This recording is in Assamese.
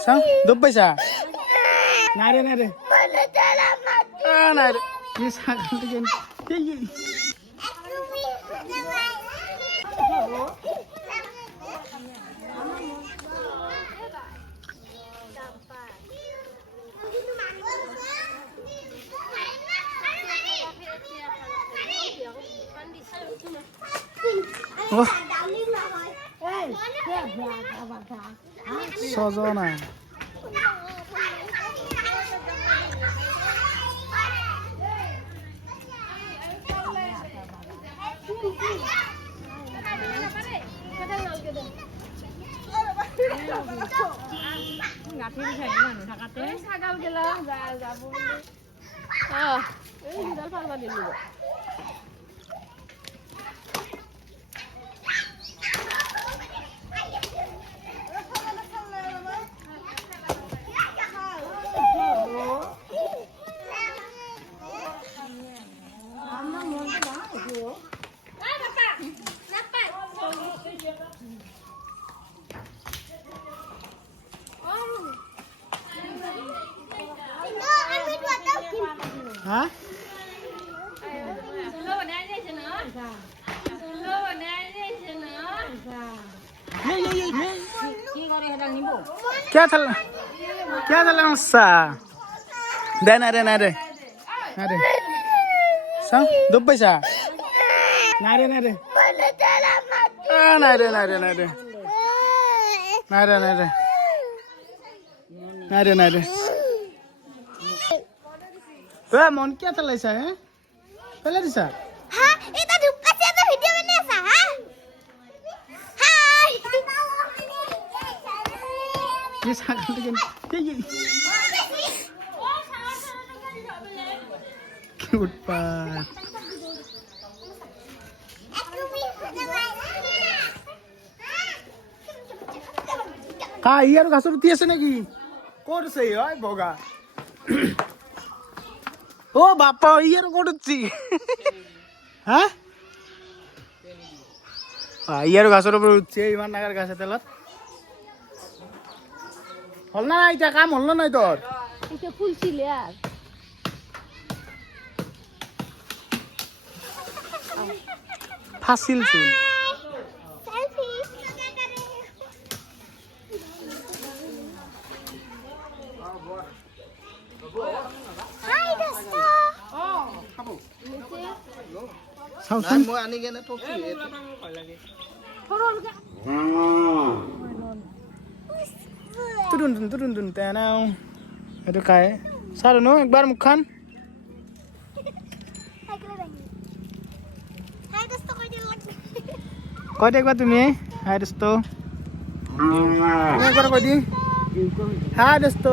Sang, dubbay sa. Nare. Nare. Yes, again. Oh. Sojona. Hả? क्या था सा दे ना रे sang dubbay sa nare মন क्या चलाइसा है पहले दिसा हाँ এটা ধুপকাছে তো ভিডিও বনে আসা হ্যাঁ হাই ये सागल के cute part কা ইয়ার গাছৰ উঠি আছে নেকি ক'ত আছে হয় বগা ও বাপা ইয়ার ক'ত উঠছি হা ইয়ার গাছৰ ওপৰত উঠছে ইমান ডাঙৰ গাছ এডালত হল না এতিয়া কাম হল না নাই তোৰ এটা ফুলছিলে আর ফাছিল চোন সেলফি হাই দোস্ত চাওচোন মই আনি কেনে তোক তুৰুন তেনাও সেইটো খাই চালো একবাৰ মুখখন হাই দোস্ত কই দিও কৈ দে একবাৰ তুমি হাই দোস্ত একবাৰ কৈ দি হাই দোস্ত